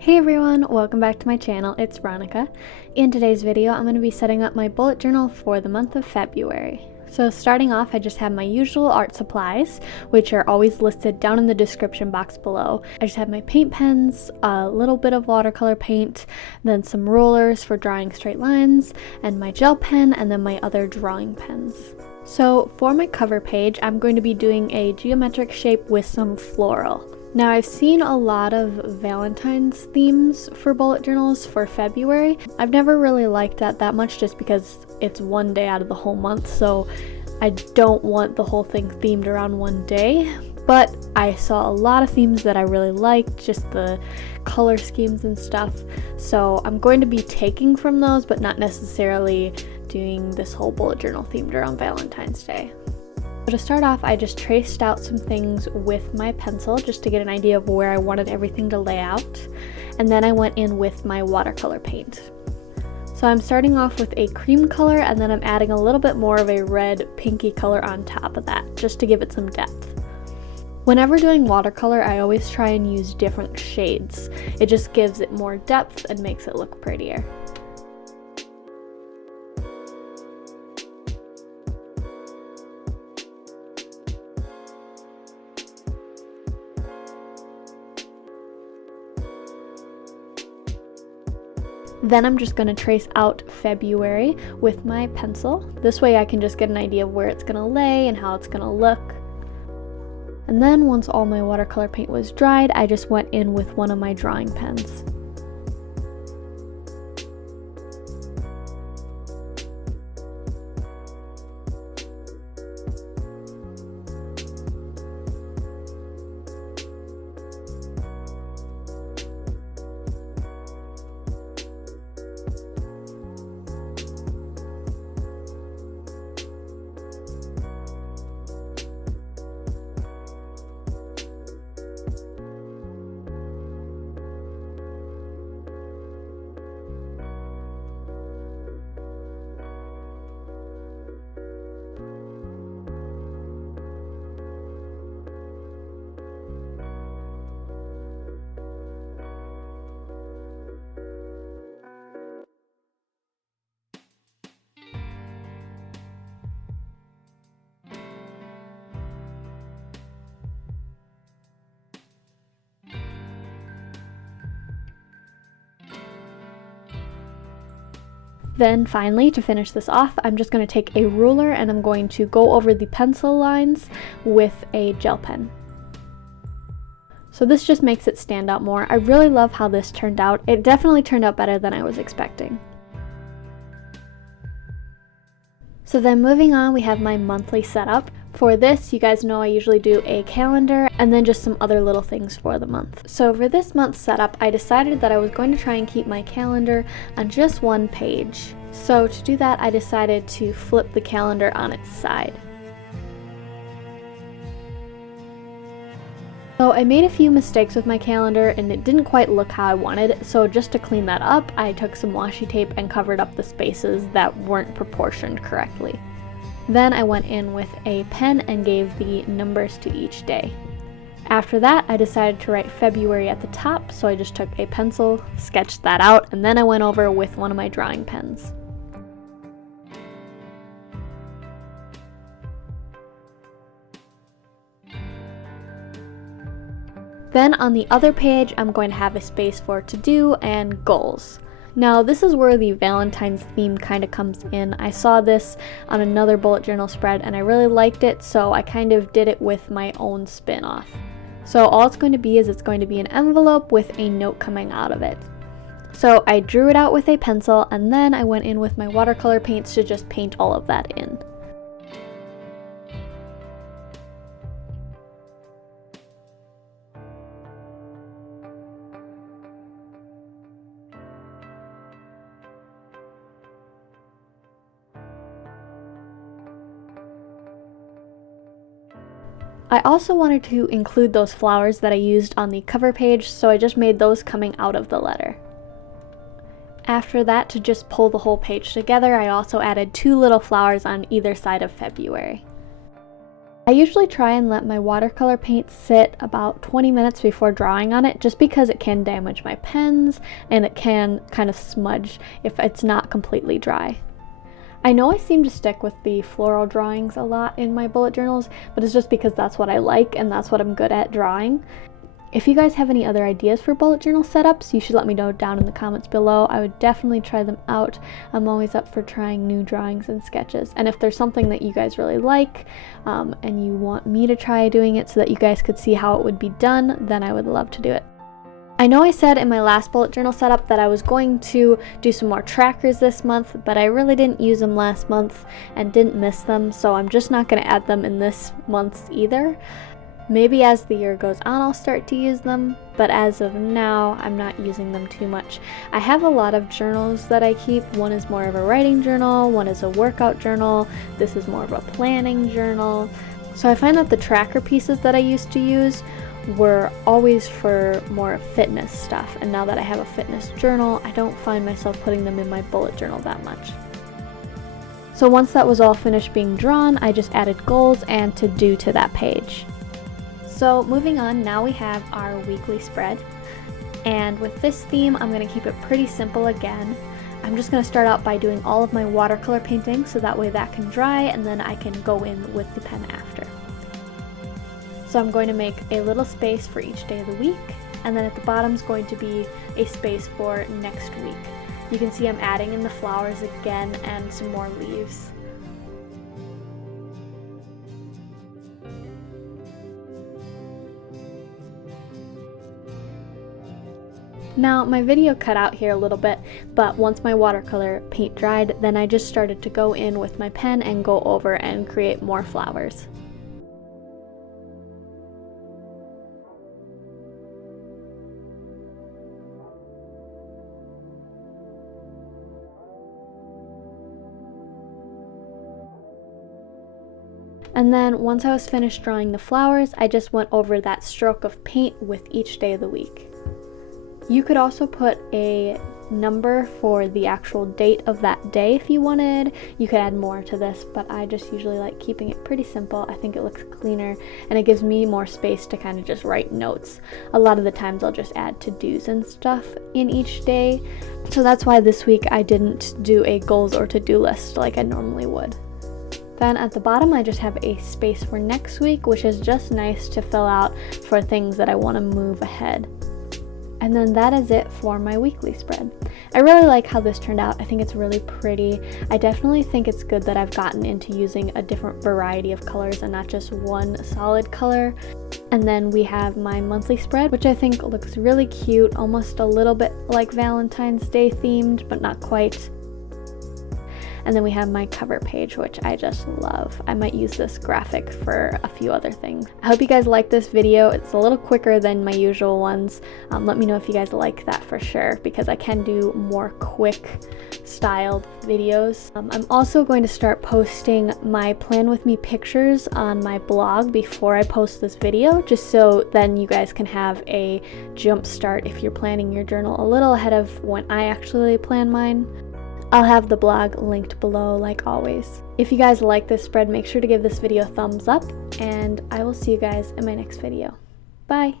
Hey everyone, welcome back to my channel. It's Veronica. In today's video, I'm going to be setting up my bullet journal for the month of February. So starting off, I just have my usual art supplies, which are always listed down in the description box below. I just have my paint pens, a little bit of watercolor paint, then some rollers for drawing straight lines, and my gel pen, and then my other drawing pens. So for my cover page, I'm going to be doing a geometric shape with some floral. Now, I've seen a lot of Valentine's themes for bullet journals for February. I've never really liked that much just because it's one day out of the whole month, so I don't want the whole thing themed around one day. But I saw a lot of themes that I really liked, just the color schemes and stuff. So I'm going to be taking from those, but not necessarily doing this whole bullet journal themed around Valentine's Day. So to start off, I just traced out some things with my pencil just to get an idea of where I wanted everything to lay out, and then I went in with my watercolor paint. So I'm starting off with a cream color, and then I'm adding a little bit more of a red pinky color on top of that, just to give it some depth. Whenever doing watercolor, I always try and use different shades. It just gives it more depth and makes it look prettier. Then I'm just going to trace out February with my pencil. This way I can just get an idea of where it's going to lay and how it's going to look. And then once all my watercolor paint was dried, I just went in with one of my drawing pens. Then finally, to finish this off, I'm just going to take a ruler and I'm going to go over the pencil lines with a gel pen. So this just makes it stand out more. I really love how this turned out. It definitely turned out better than I was expecting. So then moving on, we have my monthly setup. For this, you guys know I usually do a calendar and then just some other little things for the month. So for this month's setup, I decided that I was going to try and keep my calendar on just one page. So to do that, I decided to flip the calendar on its side. So I made a few mistakes with my calendar and it didn't quite look how I wanted, so just to clean that up, I took some washi tape and covered up the spaces that weren't proportioned correctly. Then I went in with a pen and gave the numbers to each day. After that, I decided to write February at the top, so I just took a pencil, sketched that out, and then I went over with one of my drawing pens. Then on the other page, I'm going to have a space for to do and goals. Now this is where the Valentine's theme kind of comes in. I saw this on another bullet journal spread and I really liked it, so I kind of did it with my own spin-off. So all it's going to be is it's going to be an envelope with a note coming out of it. So I drew it out with a pencil and then I went in with my watercolor paints to just paint all of that in. I also wanted to include those flowers that I used on the cover page, so I just made those coming out of the letter. After that, to just pull the whole page together, I also added two little flowers on either side of February. I usually try and let my watercolor paint sit about 20 minutes before drawing on it, just because it can damage my pens and it can kind of smudge if it's not completely dry. I know I seem to stick with the floral drawings a lot in my bullet journals, but it's just because that's what I like and that's what I'm good at drawing. If you guys have any other ideas for bullet journal setups, you should let me know down in the comments below. I would definitely try them out. I'm always up for trying new drawings and sketches. And if there's something that you guys really like and you want me to try doing it so that you guys could see how it would be done, then I would love to do it. I know I said in my last bullet journal setup that I was going to do some more trackers this month, but I really didn't use them last month and didn't miss them, so I'm just not going to add them in this month's either. Maybe as the year goes on I'll start to use them, but as of now I'm not using them too much. I have a lot of journals that I keep. One is more of a writing journal, one is a workout journal, this is more of a planning journal. So I find that the tracker pieces that I used to use were always for more fitness stuff, and now that I have a fitness journal, I don't find myself putting them in my bullet journal that much. So once that was all finished being drawn, I just added goals and to do to that page. So moving on, now we have our weekly spread, and with this theme I'm going to keep it pretty simple again. I'm just going to start out by doing all of my watercolor painting so that way that can dry and then I can go in with the pen after. So I'm going to make a little space for each day of the week, and then at the bottom is going to be a space for next week. You can see I'm adding in the flowers again and some more leaves. Now my video cut out here a little bit, but once my watercolor paint dried, then I just started to go in with my pen and go over and create more flowers. And then once I was finished drawing the flowers, I just went over that stroke of paint with each day of the week. You could also put a number for the actual date of that day if you wanted. You could add more to this, but I just usually like keeping it pretty simple. I think it looks cleaner and it gives me more space to kind of just write notes. A lot of the times I'll just add to-dos and stuff in each day. So that's why this week I didn't do a goals or to-do list like I normally would. Then at the bottom I just have a space for next week, which is just nice to fill out for things that I want to move ahead. And then that is it for my weekly spread. I really like how this turned out. I think it's really pretty. I definitely think it's good that I've gotten into using a different variety of colors and not just one solid color. And then we have my monthly spread, which I think looks really cute, almost a little bit like Valentine's Day themed, but not quite. And then we have my cover page, which I just love. I might use this graphic for a few other things. I hope you guys like this video. It's a little quicker than my usual ones. Let me know if you guys like that for sure, because I can do more quick styled videos. I'm also going to start posting my plan with me pictures on my blog before I post this video, just so then you guys can have a jump start if you're planning your journal a little ahead of when I actually plan mine. I'll have the blog linked below like always. If you guys like this spread, make sure to give this video a thumbs up, and I will see you guys in my next video. Bye!